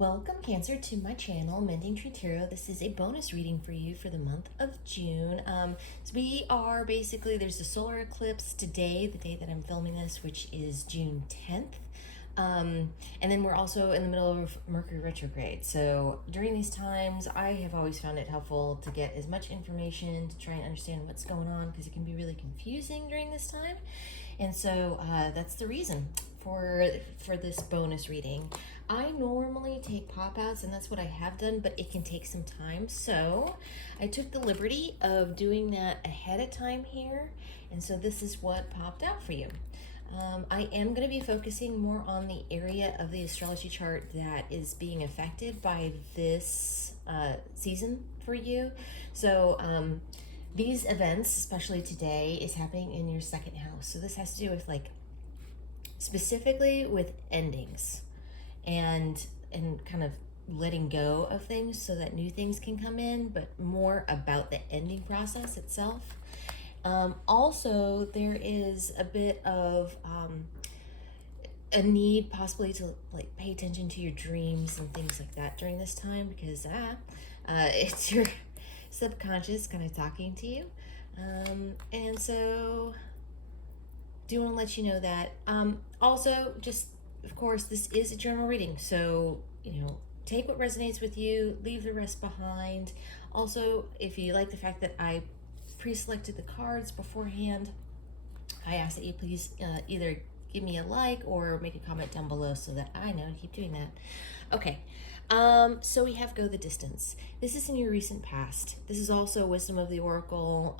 Welcome, Cancer, to my channel, Mending Tree Tarot. This is a bonus reading for you for the month of June. So we are basically, there's a solar eclipse today, the day that I'm filming this, which is June 10th. And then we're also in the middle of Mercury retrograde. So during these times, I have always found it helpful to get as much information to try and understand what's going on, because it can be really confusing during this time. And so that's the reason for this bonus reading. I normally take pop-outs, and that's what I have done, but it can take some time. So I took the liberty of doing that ahead of time here. And so this is what popped out for you. I am going to be focusing more on the area of the astrology chart that is being affected by this season for you. So these events, especially today, is happening in your second house. So this has to do with, like, specifically with endings and kind of letting go of things so that new things can come in, but more about the ending process itself. Also, there is a bit of a need possibly to, like, pay attention to your dreams and things like that during this time, because it's your subconscious kind of talking to you. And so do want to let you know that. Also, just, of course, this is a general reading, so, take what resonates with you, leave the rest behind. Also, if you like the fact that I pre-selected the cards beforehand, I ask that you please either give me a like or make a comment down below so that I know to keep doing that. Okay, so we have Go the Distance. This is in your recent past. This is also Wisdom of the Oracle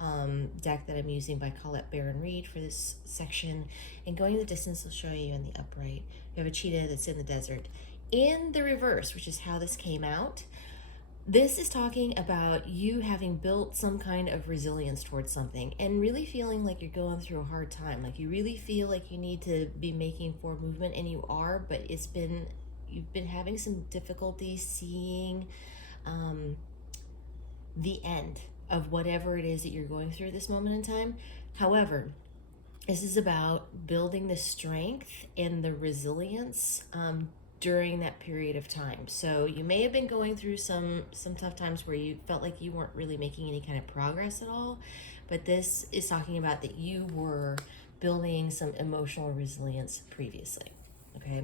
deck that I'm using by Colette Baron Reed for this section. And Going the Distance will show you in the upright. You have a cheetah that's in the desert. In the reverse, which is how this came out, this is talking about you having built some kind of resilience towards something and really feeling like you're going through a hard time. Like, you really feel like you need to be making forward movement, and you are, but you've been having some difficulty seeing the end of whatever it is that you're going through at this moment in time. However, this is about building the strength and the resilience during that period of time. So you may have been going through some tough times where you felt like you weren't really making any kind of progress at all, but this is talking about that you were building some emotional resilience previously. Okay,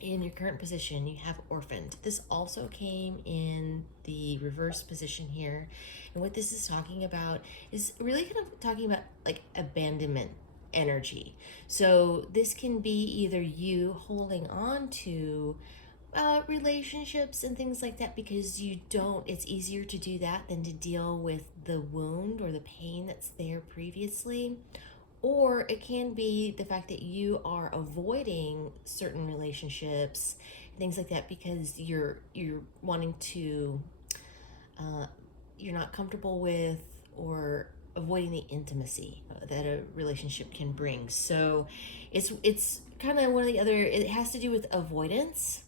in your current position, you have Orphaned. This also came in the reverse position here, and what this is talking about is really kind of talking about, like, abandonment energy. So this can be either you holding on to relationships and things like that because it's easier to do that than to deal with the wound or the pain that's there previously. Or it can be the fact that you are avoiding certain relationships, things like that, because you're wanting to you're not comfortable with, or avoiding the intimacy that a relationship can bring. So it's kind of one of the other, it has to do with avoidance,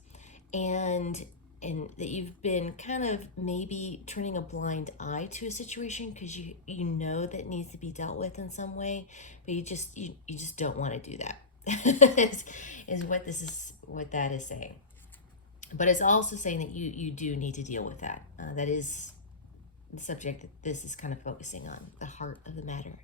and that you've been kind of maybe turning a blind eye to a situation because you know that needs to be dealt with in some way, but you just don't want to do that. is what that is saying. But it's also saying that you do need to deal with that. That is the subject that this is kind of focusing on, the heart of the matter.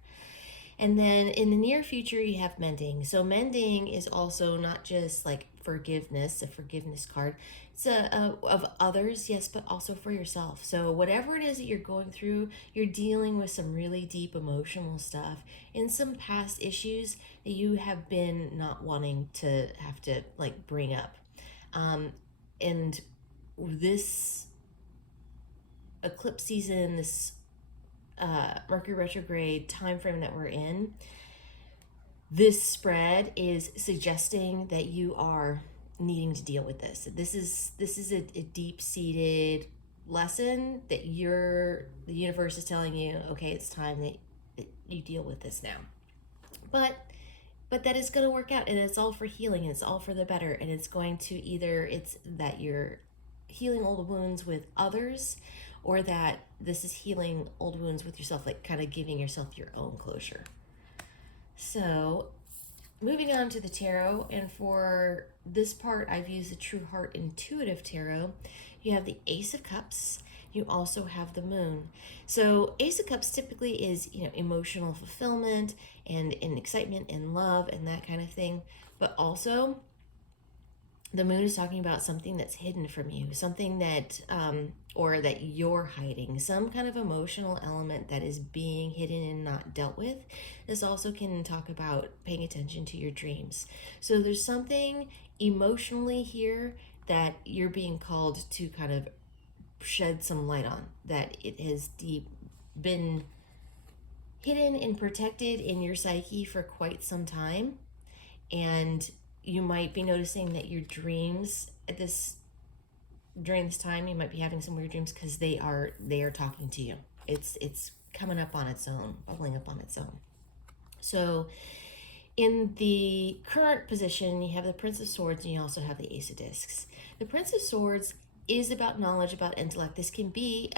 And then in the near future, you have Mending. So Mending is also not just like forgiveness, a forgiveness card. It's of others, yes, but also for yourself. So whatever it is that you're going through, you're dealing with some really deep emotional stuff and some past issues that you have been not wanting to have to, like, bring up. And this eclipse season, this Mercury retrograde time frame that we're in, this spread is suggesting that you are needing to deal with this. This is a deep-seated lesson that the universe is telling you, okay, it's time that you deal with this now. But that is going to work out, and it's all for healing, and it's all for the better, and it's going to it's that you're healing old wounds with others, or that this is healing old wounds with yourself, like kind of giving yourself your own closure. So moving on to the tarot, and for this part, I've used the True Heart Intuitive Tarot. You have the Ace of Cups. You also have the Moon. So Ace of Cups typically is, emotional fulfillment and excitement and love and that kind of thing. But also, the Moon is talking about something that's hidden from you, something that, or that you're hiding, some kind of emotional element that is being hidden and not dealt with. This also can talk about paying attention to your dreams. So there's something emotionally here that you're being called to kind of shed some light on, that it has been hidden and protected in your psyche for quite some time. And you might be noticing that your dreams during this time, you might be having some weird dreams because they are talking to you. It's coming up on its own, bubbling up on its own. So in the current position, you have the Prince of Swords and you also have the Ace of Discs. The Prince of Swords is about knowledge, about intellect. This can be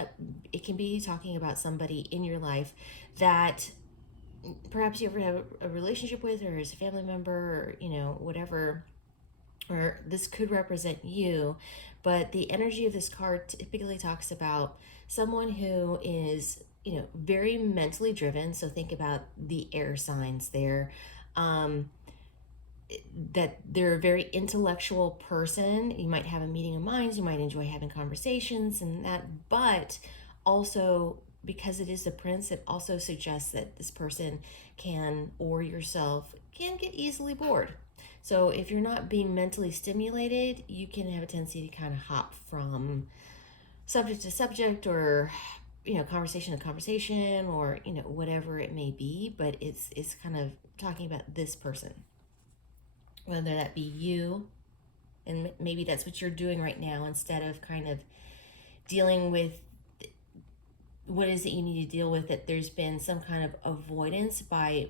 it can be talking about somebody in your life that perhaps you ever have a relationship with, or as a family member, or whatever, or this could represent you. But the energy of this card typically talks about someone who is very mentally driven. So think about the air signs there. That they're a very intellectual person. You might have a meeting of minds, you might enjoy having conversations and that, but also because it is the prince, it also suggests that this person can, or yourself can, get easily bored. So if you're not being mentally stimulated, you can have a tendency to kind of hop from subject to subject, or conversation to conversation, or whatever it may be. But it's kind of talking about this person, whether that be you, and maybe that's what you're doing right now, instead of kind of dealing with what is it you need to deal with, that there's been some kind of avoidance by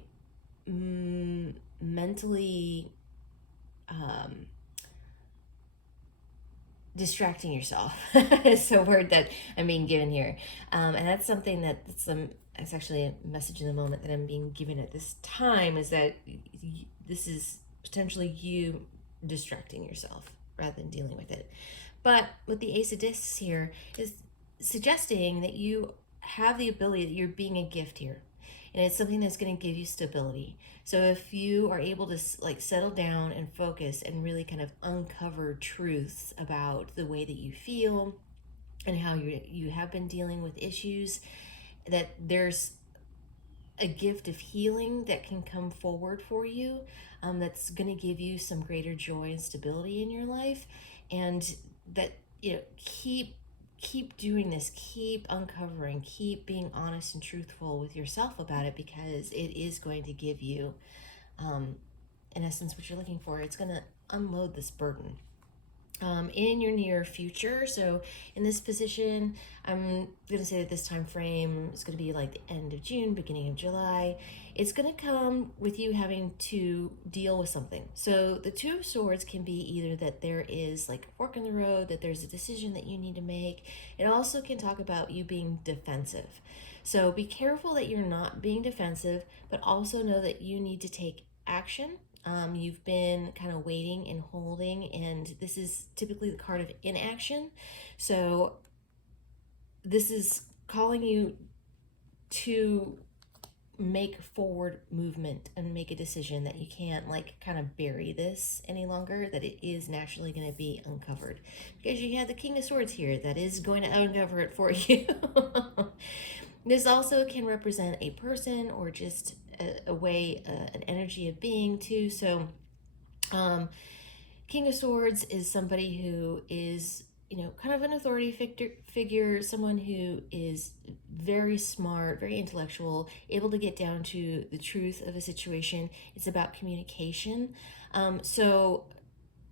mentally distracting yourself. It's a word that I'm being given here, and that's something it's actually a message in the moment that I'm being given at this time, is that this is potentially you distracting yourself rather than dealing with it. But with the Ace of Discs here is suggesting that you have the ability, that you're being a gift here, and it's something that's going to give you stability. So if you are able to settle down and focus and really kind of uncover truths about the way that you feel and how you have been dealing with issues, that there's a gift of healing that can come forward for you, that's going to give you some greater joy and stability in your life. And that keep doing this, keep uncovering, keep being honest and truthful with yourself about it, because it is going to give you in essence what you're looking for. It's going to unload this burden in your near future. So in this position, I'm going to say that this time frame is going to be like the end of June, beginning of July. It's going to come with you having to deal with something. So the Two of Swords can be either that there is like a fork in the road, that there's a decision that you need to make. It also can talk about you being defensive. So be careful that you're not being defensive, but also know that you need to take action. You've been kind of waiting and holding, and this is typically the card of inaction. So this is calling you to make forward movement and make a decision, that you can't kind of bury this any longer, that it is naturally going to be uncovered, because you have the King of Swords here that is going to uncover it for you. This also can represent a person, or just a way, an energy of being too. So King of Swords is somebody who is kind of an authority figure, someone who is very smart, very intellectual, able to get down to the truth of a situation. It's about communication. So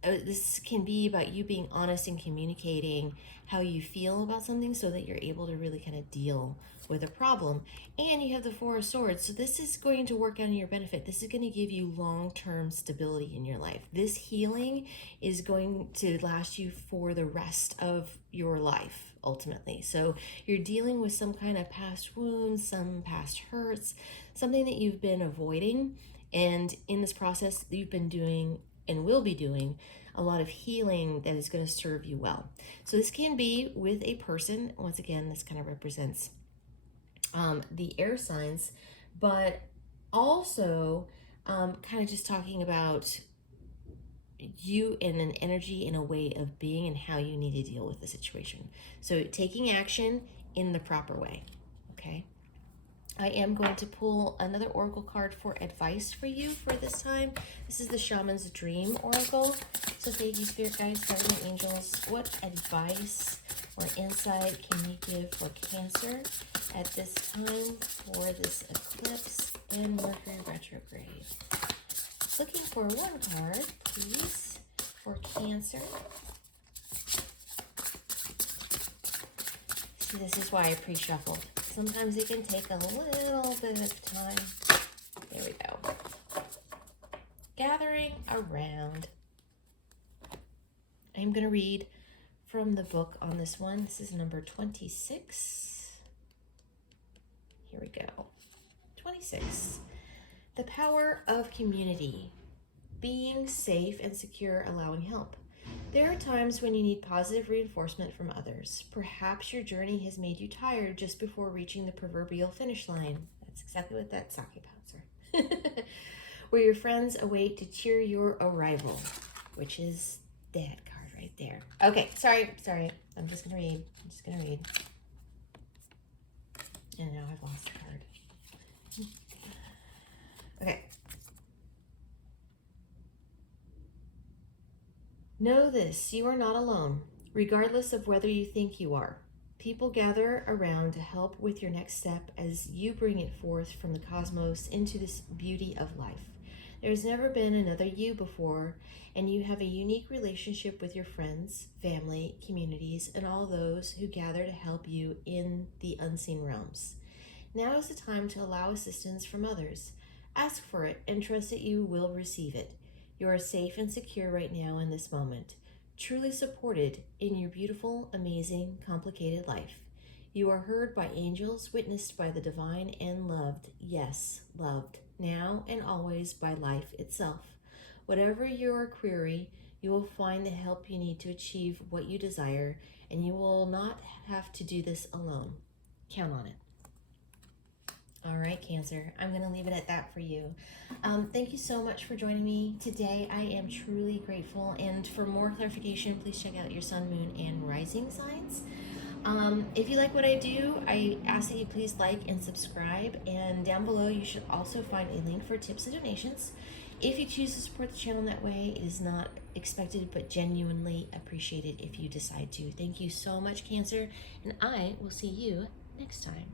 this can be about you being honest and communicating how you feel about something so that you're able to really kind of deal with a problem. And you have the Four of Swords, so this is going to work out in your benefit. This is going to give you long-term stability in your life. This healing is going to last you for the rest of your life, ultimately. So you're dealing with some kind of past wounds, some past hurts, something that you've been avoiding. And in this process, you've been doing and will be doing a lot of healing that is going to serve you well. So this can be with a person. Once again, this kind of represents the air signs, but also kind of just talking about you in an energy, in a way of being, and how you need to deal with the situation. So taking action in the proper way. Okay. I am going to pull another oracle card for advice for you for this time. This is the Shaman's Dream Oracle. So thank you, Spirit Guides, Guardian Angels. What advice or insight can you give for Cancer at this time for this eclipse and Mercury retrograde? Looking for one card, please, for Cancer. See, this is why I pre-shuffled. Sometimes it can take a little bit of time. There we go. Gathering around. I'm going to read from the book on this one. This is number 26. Here we go. 26. The power of community. Being safe and secure, allowing help. There are times when you need positive reinforcement from others. Perhaps your journey has made you tired just before reaching the proverbial finish line. That's exactly what that sake pouncer. Where your friends await to cheer your arrival, which is that card right there. Okay, sorry. I'm just gonna read. And now I've lost the card. Okay. Know this, you are not alone, regardless of whether you think you are. People gather around to help with your next step as you bring it forth from the cosmos into this beauty of life. There's never been another you before, and you have a unique relationship with your friends, family, communities, and all those who gather to help you in the unseen realms. Now is the time to allow assistance from others. Ask for it and trust that you will receive it. You are safe and secure right now in this moment, truly supported in your beautiful, amazing, complicated life. You are heard by angels, witnessed by the divine, and loved, yes, loved, now and always by life itself. Whatever your query, you will find the help you need to achieve what you desire, and you will not have to do this alone. Count on it. All right, Cancer, I'm going to leave it at that for you. Thank you so much for joining me today. I am truly grateful. And for more clarification, please check out your sun, moon, and rising signs. If you like what I do, I ask that you please like and subscribe. And down below, you should also find a link for tips and donations. If you choose to support the channel in that way, it is not expected but genuinely appreciated if you decide to. Thank you so much, Cancer, and I will see you next time.